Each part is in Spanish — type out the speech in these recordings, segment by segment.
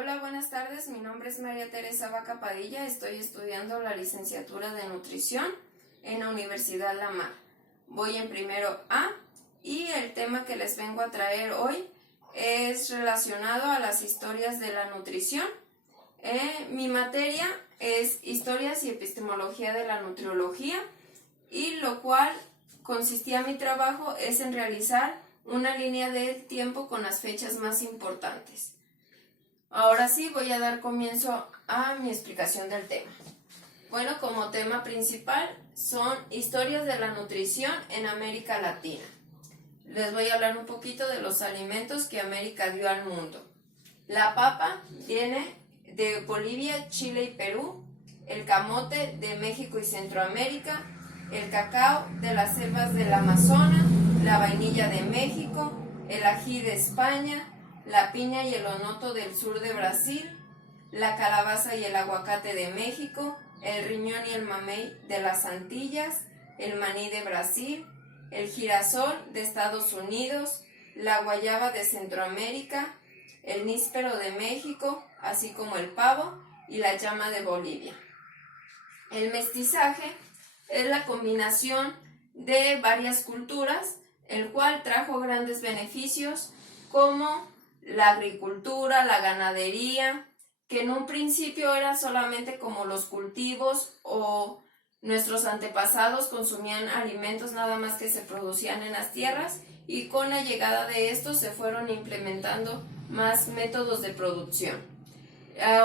Hola, buenas tardes. Mi nombre es María Teresa Vaca Padilla. Estoy estudiando la licenciatura de nutrición en la Universidad La Mar. Voy en primero A y el tema que les vengo a traer hoy es relacionado a las historias de la nutrición. Mi materia es Historias y Epistemología de la Nutriología, y lo cual consistía mi trabajo es en realizar una línea del tiempo con las fechas más importantes. Ahora sí voy a dar comienzo a mi explicación del tema. Bueno, como tema principal son historias de la nutrición en América Latina. Les voy a hablar un poquito de los alimentos que América dio al mundo. La papa viene de Bolivia, Chile y Perú, el camote de México y Centroamérica, el cacao de las selvas del Amazonas, la vainilla de México, el ají de España, la piña y el onoto del sur de Brasil, la calabaza y el aguacate de México, el riñón y el mamey de las Antillas, el maní de Brasil, el girasol de Estados Unidos, la guayaba de Centroamérica, el níspero de México, así como el pavo y la llama de Bolivia. El mestizaje es la combinación de varias culturas, el cual trajo grandes beneficios como la agricultura, la ganadería, que en un principio era solamente como los cultivos o nuestros antepasados consumían alimentos nada más que se producían en las tierras, y con la llegada de estos se fueron implementando más métodos de producción.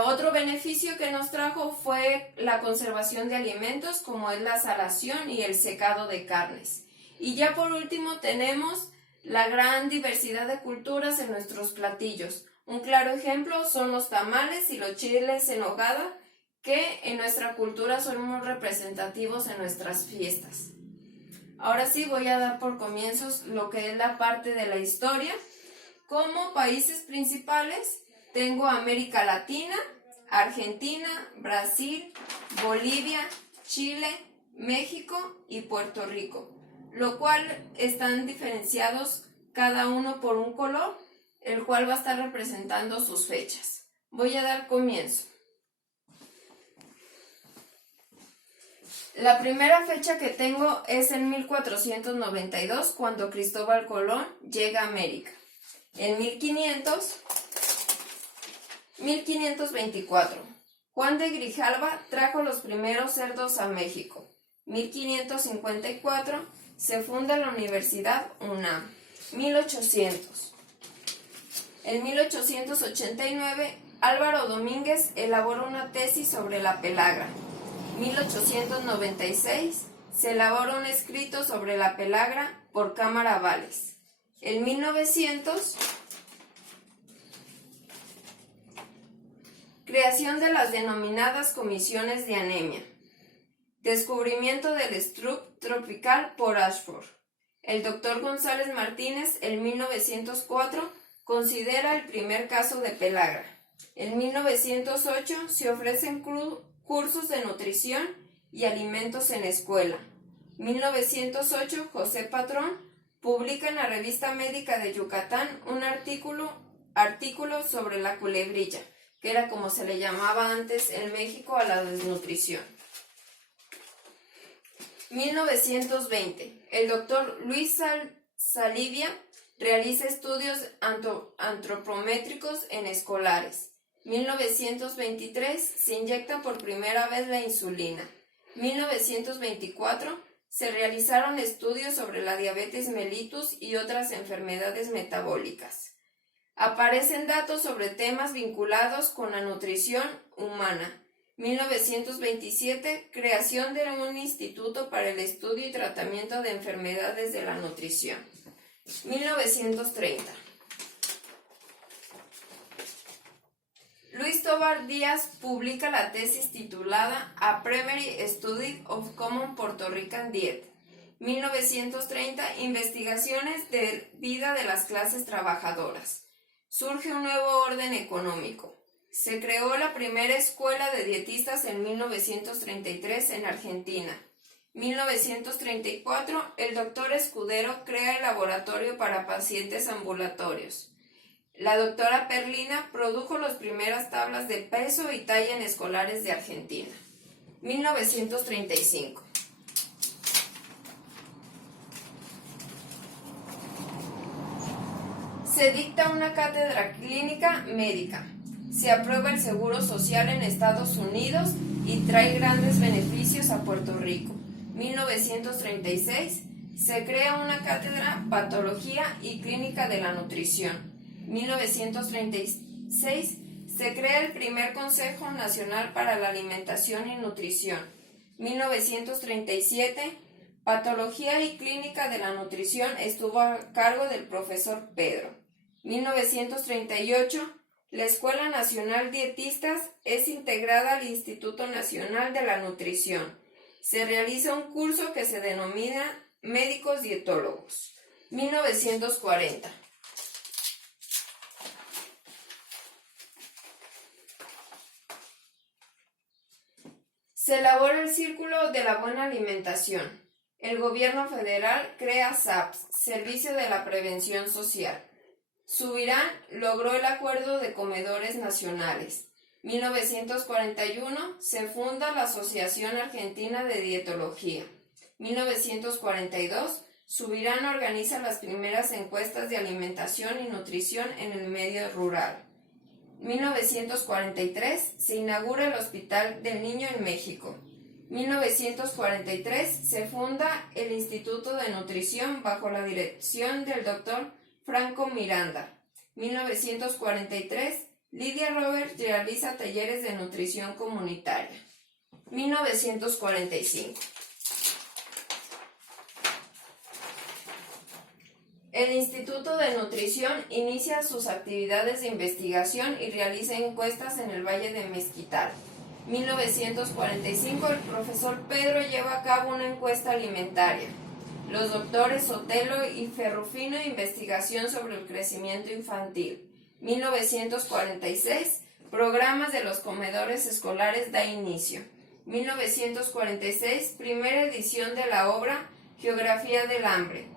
Otro beneficio que nos trajo fue la conservación de alimentos, como es la salación y el secado de carnes. Y ya por último tenemos la gran diversidad de culturas en nuestros platillos. Un claro ejemplo son los tamales y los chiles en nogada, que en nuestra cultura son muy representativos en nuestras fiestas. Ahora sí voy a dar por comienzos lo que es la parte de la historia. Como países principales tengo América Latina, Argentina, Brasil, Bolivia, Chile, México y Puerto Rico, lo cual están diferenciados cada uno por un color, el cual va a estar representando sus fechas. Voy a dar comienzo. La primera fecha que tengo es en 1492, cuando Cristóbal Colón llega a América. En 1524, Juan de Grijalva trajo los primeros cerdos a México. 1554, se funda la Universidad UNAM. 1800. En 1889, Álvaro Domínguez elabora una tesis sobre la pelagra. 1896, se elabora un escrito sobre la pelagra por Cámara Vales. En 1900, creación de las denominadas comisiones de anemia. Descubrimiento del strep tropical por Ashford. El doctor González Martínez, en 1904, considera el primer caso de pelagra. En 1908 se ofrecen cursos de nutrición y alimentos en escuela. 1908, José Patrón publica en la Revista Médica de Yucatán un artículo sobre la culebrilla, que era como se le llamaba antes en México a la desnutrición. 1920, el doctor Luis Salivia realiza estudios antropométricos en escolares. 1923, se inyecta por primera vez la insulina. 1924, se realizaron estudios sobre la diabetes mellitus y otras enfermedades metabólicas. Aparecen datos sobre temas vinculados con la nutrición humana. 1927, creación de un instituto para el estudio y tratamiento de enfermedades de la nutrición. 1930. Luis Tovar Díaz publica la tesis titulada A Primary Study of Common Puerto Rican Diet. 1930, investigaciones de vida de las clases trabajadoras. Surge un nuevo orden económico. Se creó la primera escuela de dietistas en 1933 en Argentina. 1934, el doctor Escudero crea el laboratorio para pacientes ambulatorios. La doctora Perlina produjo las primeras tablas de peso y talla en escolares de Argentina. 1935. Se dicta una cátedra clínica médica. Se aprueba el seguro social en Estados Unidos y trae grandes beneficios a Puerto Rico. 1936. Se crea una cátedra Patología y Clínica de la Nutrición. 1936. Se crea el primer Consejo Nacional para la Alimentación y Nutrición. 1937. Patología y Clínica de la Nutrición estuvo a cargo del profesor Pedro. 1938. La Escuela Nacional Dietistas es integrada al Instituto Nacional de la Nutrición. Se realiza un curso que se denomina Médicos Dietólogos. 1940. Se elabora el Círculo de la Buena Alimentación. El gobierno federal crea SAPS, Servicio de la Prevención Social. Subirán logró el Acuerdo de Comedores Nacionales. 1941 se funda la Asociación Argentina de Dietología. 1942 Subirán organiza las primeras encuestas de alimentación y nutrición en el medio rural. 1943 se inaugura el Hospital del Niño en México. 1943 se funda el Instituto de Nutrición bajo la dirección del Dr. Franco Miranda. 1943 Lidia Roberts realiza talleres de nutrición comunitaria. 1945. El Instituto de Nutrición inicia sus actividades de investigación y realiza encuestas en el Valle de Mezquital. 1945 el profesor Pedro lleva a cabo una encuesta alimentaria. Los doctores Sotelo y Ferrufino investigación sobre el crecimiento infantil. 1946 programas de los comedores escolares da inicio. 1946 primera edición de la obra Geografía del Hambre.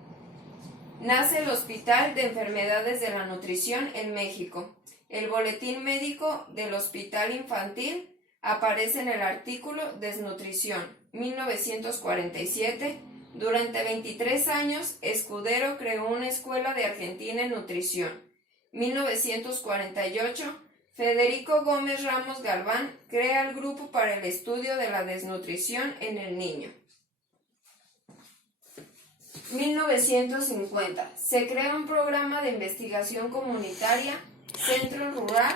Nace el Hospital de Enfermedades de la Nutrición en México. El boletín médico del Hospital Infantil aparece en el artículo Desnutrición. 1947. Durante 23 años, Escudero creó una escuela de Argentina en nutrición. 1948. Federico Gómez Ramos Galván crea el Grupo para el Estudio de la Desnutrición en el Niño. 1950. Se crea un programa de investigación comunitaria, Centro Rural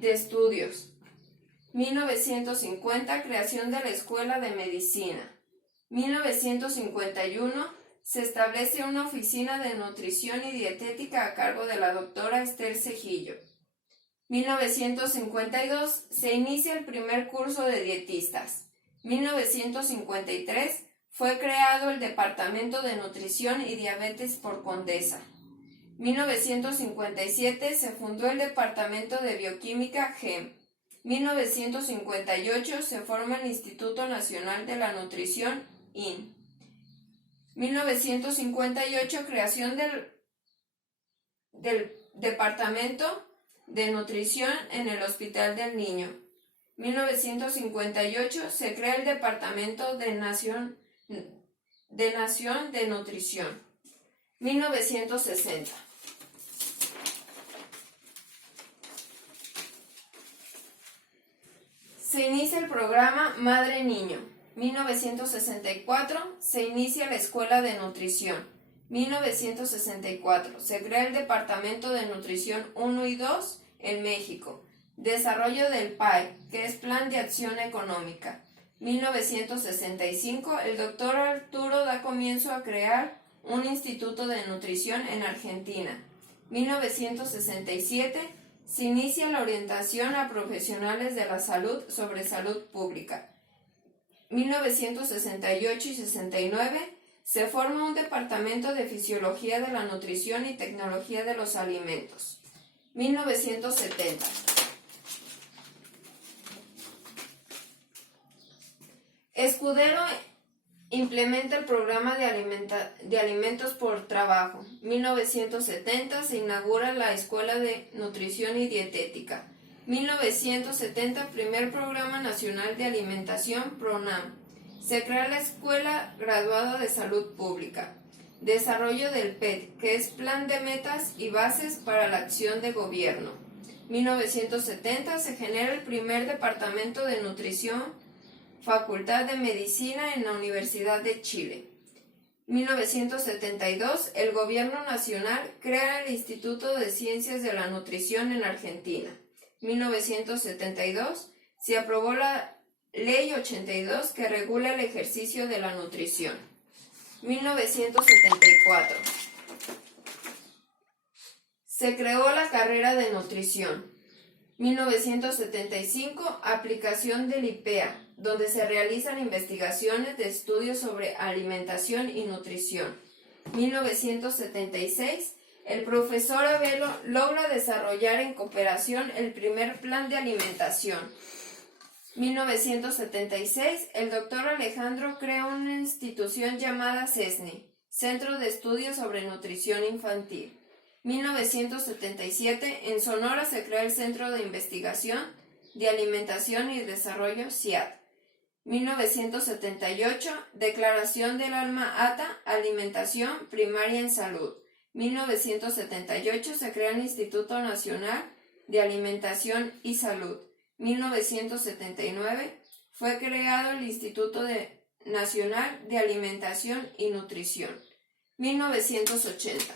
de Estudios. 1950. Creación de la Escuela de Medicina. 1951. Se establece una oficina de nutrición y dietética a cargo de la doctora Esther Cejillo. 1952. Se inicia el primer curso de dietistas. 1953. Fue creado el Departamento de Nutrición y Diabetes por Condesa. 1957 se fundó el Departamento de Bioquímica GEM. 1958 se forma el Instituto Nacional de la Nutrición IN. 1958 creación del Departamento de Nutrición en el Hospital del Niño. 1958 se crea el Departamento de Nación de Nutrición. 1960. Se inicia el programa Madre-Niño. 1964. Se inicia la Escuela de Nutrición. 1964. Se crea el Departamento de Nutrición 1 y 2 en México. Desarrollo del PAE, que es Plan de Acción Económica. 1965, el doctor Arturo da comienzo a crear un instituto de nutrición en Argentina. 1967, se inicia la orientación a profesionales de la salud sobre salud pública. 1968 y 69, se forma un departamento de fisiología de la nutrición y tecnología de los alimentos. 1970. Escudero Implementa el programa de alimentos por trabajo. 1970 se inaugura la Escuela de Nutrición y Dietética. 1970 primer Programa Nacional de Alimentación PRONAM. Se crea la Escuela Graduada de Salud Pública. Desarrollo del PET, que es Plan de Metas y Bases para la Acción de Gobierno. 1970 se genera el primer Departamento de Nutrición, Facultad de Medicina en la Universidad de Chile. 1972 el Gobierno Nacional crea el Instituto de Ciencias de la Nutrición en Argentina. 1972 se aprobó la Ley 82 que regula el ejercicio de la nutrición. 1974 se creó la carrera de nutrición. 1975 aplicación del IPEA, donde se realizan investigaciones de estudios sobre alimentación y nutrición. 1976 el profesor Abelo logra desarrollar en cooperación el primer plan de alimentación. 1976 el doctor Alejandro crea una institución llamada CESNI, Centro de Estudios sobre Nutrición Infantil. 1977 en Sonora se crea el Centro de Investigación de Alimentación y Desarrollo CIAD. 1978 Declaración del Alma Ata, Alimentación Primaria en Salud. 1978 se crea el Instituto Nacional de Alimentación y Salud. 1979 fue creado el Instituto Nacional de Alimentación y Nutrición. 1980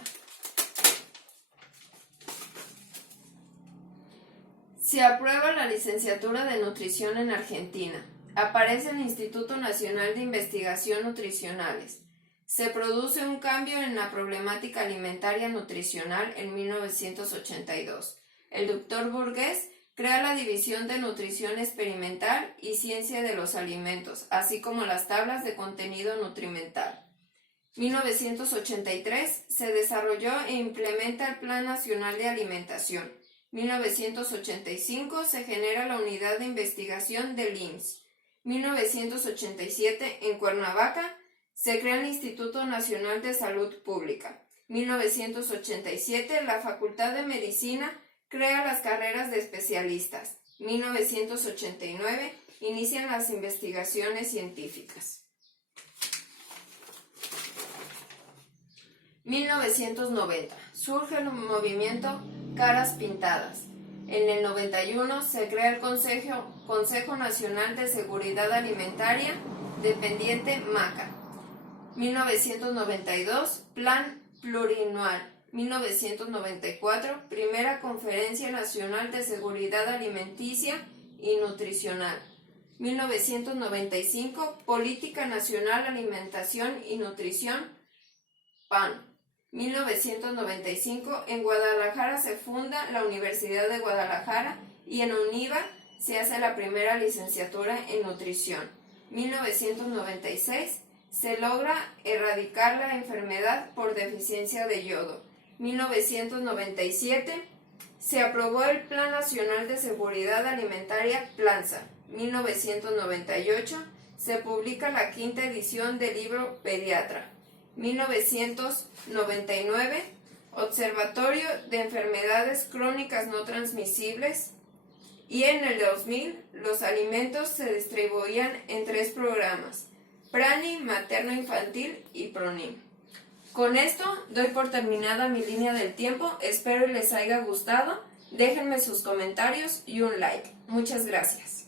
se aprueba la licenciatura de nutrición en Argentina. Aparece el Instituto Nacional de Investigación Nutricionales. Se produce un cambio en la problemática alimentaria nutricional en 1982. El Dr. Burgués crea la División de Nutrición Experimental y Ciencia de los Alimentos, así como las tablas de contenido nutrimental. 1983 se desarrolló e implementa el Plan Nacional de Alimentación. 1985 se genera la Unidad de Investigación del IMSS. 1987 en Cuernavaca se crea el Instituto Nacional de Salud Pública. 1987 la Facultad de Medicina crea las carreras de especialistas. 1989 inician las investigaciones científicas. 1990 surge el movimiento Caras Pintadas. En el 91 se crea el Consejo Nacional de Seguridad Alimentaria, dependiente MACA. 1992 Plan Plurianual. 1994 Primera Conferencia Nacional de Seguridad Alimenticia y Nutricional. 1995 Política Nacional Alimentación y Nutrición, PAN. 1995 en Guadalajara se funda la Universidad de Guadalajara y en UNIVA se hace la primera licenciatura en nutrición. 1996 se logra erradicar la enfermedad por deficiencia de yodo. 1997 se aprobó el Plan Nacional de Seguridad Alimentaria PLANSA. 1998 se publica la quinta edición del libro Pediatra. 1999 Observatorio de Enfermedades Crónicas No Transmisibles, y en el 2000 los alimentos se distribuían en 3 programas: PRANI, Materno Infantil y PRONIM. Con esto doy por terminada mi línea del tiempo, espero les haya gustado, déjenme sus comentarios y un like. Muchas gracias.